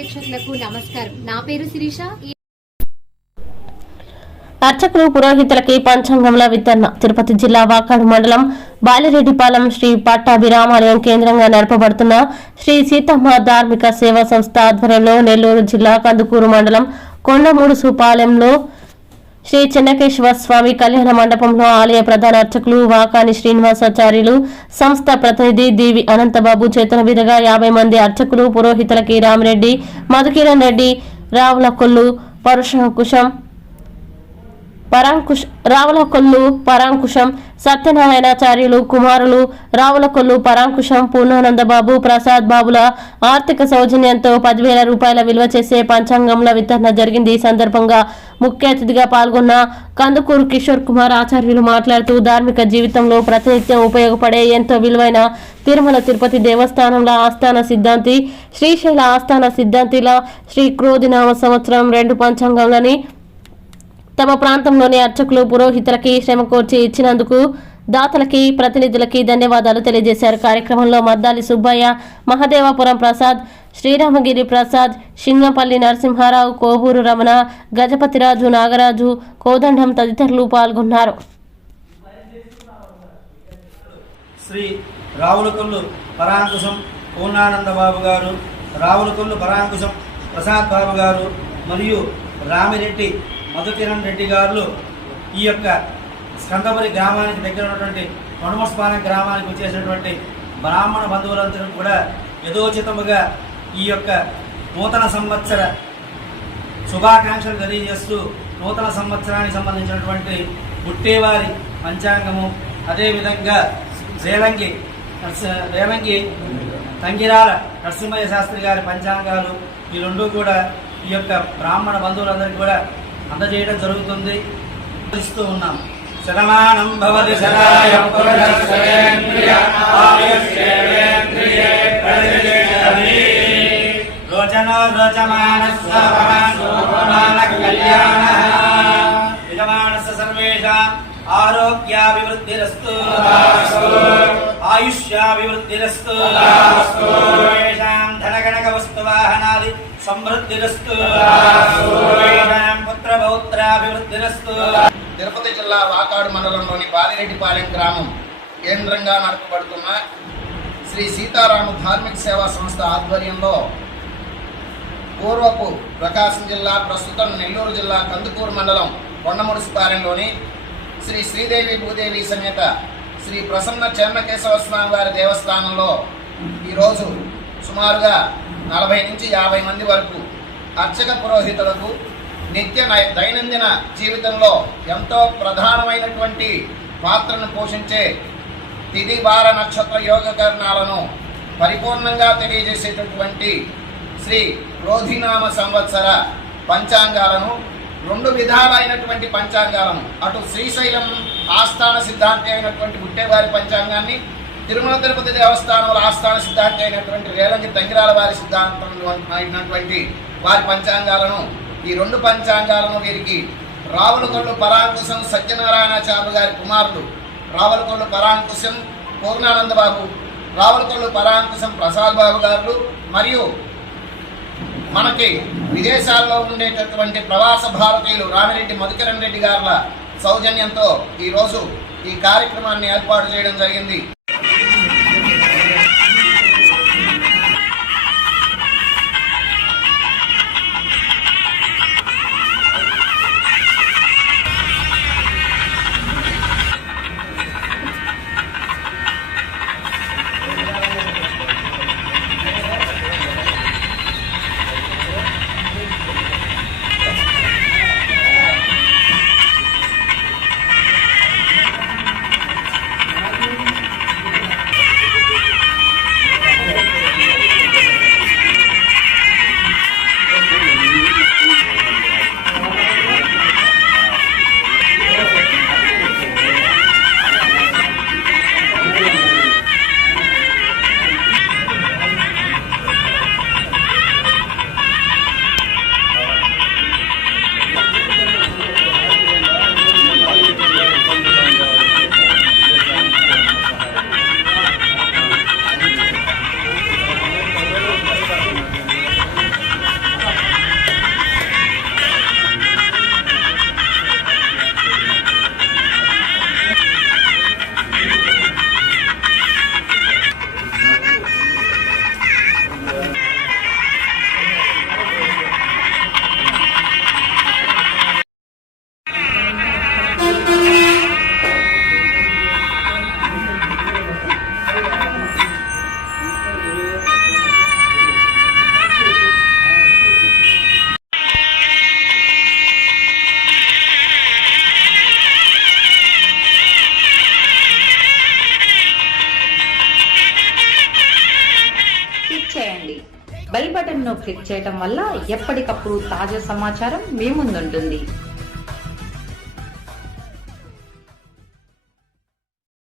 ప్రేక్షకులకు నమస్కారం. నా పేరు శిరీష. అర్చకులు పురోహితులకి పంచాంగంల వితరణ. తిరుపతి జిల్లా వాకాడు మండలం బాలిరెడ్డిపాలెం శ్రీ పట్టాభిరామాలయం కేంద్రంగా నడపబడుతున్న శ్రీ సీతమ్మ ధార్మిక సేవా సంస్థ ఆధ్వర్యంలో నెల్లూరు జిల్లా కందుకూరు మండలం కొండమూడుసుపాలెంలో శ్రీ చెన్నకేశ్వర స్వామి కళ్యాణ మండపంలో ఆలయ ప్రధాన అర్చకులు వాకాని శ్రీనివాసాచార్యులు సంస్థ ప్రతినిధి దీవి అనంతబాబు చేతన మీదుగా యాభై మంది అర్చకులు పురోహితులకి రామిరెడ్డి మధుకిరణ్ రెడ్డి రావుల కొల్లు కుషం పరాంకుశ రావులకొల్లు పరాంకుశం సత్యనారాయణాచార్యులు కుమారులు రావులకొల్లు పరాంకుశం పూర్ణానందబాబు ప్రసాద్ బాబుల ఆర్థిక సౌజన్యంతో పదివేల రూపాయల విలువ చేసే పంచాంగంల వితరణ జరిగింది. ఈ సందర్భంగా ముఖ్య అతిథిగా పాల్గొన్న కందుకూరు కిషోర్ కుమార్ ఆచార్యులు మాట్లాడుతూ ధార్మిక జీవితంలో ప్రతినిత్యం ఉపయోగపడే ఎంతో విలువైన తిరుమల తిరుపతి దేవస్థానంలో ఆస్థాన సిద్ధాంతి శ్రీశైల ఆస్థాన సిద్ధాంతిల శ్రీ క్రోధినామ సంవత్సరం రెండు పంచాంగంలని తమ ప్రాంతంలోని అర్చకులు పురోహితులకి శ్రమ కోర్చి ఇచ్చినందుకు దాతలకి ప్రతినిధులకి ధన్యవాదాలు తెలియజేశారు. కార్యక్రమంలో మద్దాలి సుబ్బయ్య మహదేవపురం ప్రసాద్ శ్రీరామగిరి ప్రసాద్ సింగంపల్లి నరసింహారావు కోవూరు రమణ గజపతిరాజు నాగరాజు కోదండం తదితరులు పాల్గొన్నారు. శ్రీ రావులకొల్లు పరాంకుశం పూర్ణానంద బాబు గారు రావులకొల్లు పరాంకుశం ప్రసాద్ బాబు గారు మరియు రామిరెడ్డి మధుకిరణ్ రెడ్డి గారు ఈ యొక్క స్కందపురి గ్రామానికి దగ్గర ఉన్నటువంటి మణుమస్పాలెం గ్రామానికి వచ్చేసినటువంటి బ్రాహ్మణ బంధువులందరూ కూడా యథోచితముగా ఈ యొక్క నూతన సంవత్సర శుభాకాంక్షలు తెలియజేస్తూ నూతన సంవత్సరానికి సంబంధించినటువంటి పుట్టేవారి పంచాంగము అదేవిధంగా రేలంగి రేవంగి రేలంగి తంగిరాల నరసింహయ్య శాస్త్రి గారి పంచాంగాలు ఈ రెండు కూడా ఈ యొక్క బ్రాహ్మణ బంధువులందరికీ కూడా అందజేయడం జరుగుతుంది. ఇస్తూ ఉన్నాం. శతమానం భవతి శతాయ రోచనో రోచమానస్వ భవాన్ సర్వేషాం ఆరోగ్యాభివృద్ధిరస్తు. ఆయుష్యాభివృద్ధిరస్తు. ధనగణక వస్తువాహనాది సమృద్ధిరస్తు. సర్వేషాం తిరుపతి జిల్లా వాకాడు మండలంలోని బాలిరెడ్డిపాలెం గ్రామం కేంద్రంగా నడపబడుతున్న శ్రీ సీతారామ ధార్మిక సేవా సంస్థ ఆధ్వర్యంలో పూర్వపు ప్రకాశం జిల్లా ప్రస్తుతం నెల్లూరు జిల్లా కందుకూరు మండలం కొండముడిసిపాలెంలోని శ్రీ శ్రీదేవి భూదేవి సమేత శ్రీ ప్రసన్న చెన్నకేశవ స్వామి వారి దేవస్థానంలో ఈరోజు సుమారుగా నలభై నుంచి యాభై మంది వరకు అర్చక పురోహితులకు నిత్య దైనందిన జీవితంలో ఎంతో ప్రధానమైనటువంటి పాత్రను పోషించే తిథి వార నక్షత్ర యోగకరణాలను పరిపూర్ణంగా తెలియజేసేటటువంటి శ్రీ రోధినామ సంవత్సర పంచాంగాలను రెండు విధాలైనటువంటి పంచాంగాలను అటు శ్రీశైలం ఆస్థాన సిద్ధాంతి అయినటువంటి గుట్టేవారి పంచాంగాన్ని తిరుమల తిరుపతి దేవస్థానంలో ఆస్థాన సిద్ధాంతి అయినటువంటి రేలంగి తంగిరాల వారి సిద్ధాంతం అయినటువంటి వారి పంచాంగాలను ఈ రెండు పంచాంగాలను వీరికి రావులకొండ పరాంకుశం సత్యనారాయణాచార్య గారి కుమారుడు రావులకొండ పరాంకుశం పూర్ణానంద బాబు రావులకొండ పరాంకుశం ప్రసాద్ బాబు గారు మరియు మనకి విదేశాల్లో ఉండేటటువంటి ప్రవాస భారతీయులు రామిరెడ్డి మధుకరణ్ రెడ్డి గారుల సౌజన్యంతో ఈరోజు ఈ కార్యక్రమాన్ని ఏర్పాటు చేయడం జరిగింది. క్లిక్ చేయండి. బెల్ బటన్ను క్లిక్ చేయటం వల్ల ఎప్పటికప్పుడు తాజా సమాచారం మీ ముందుంటుంది.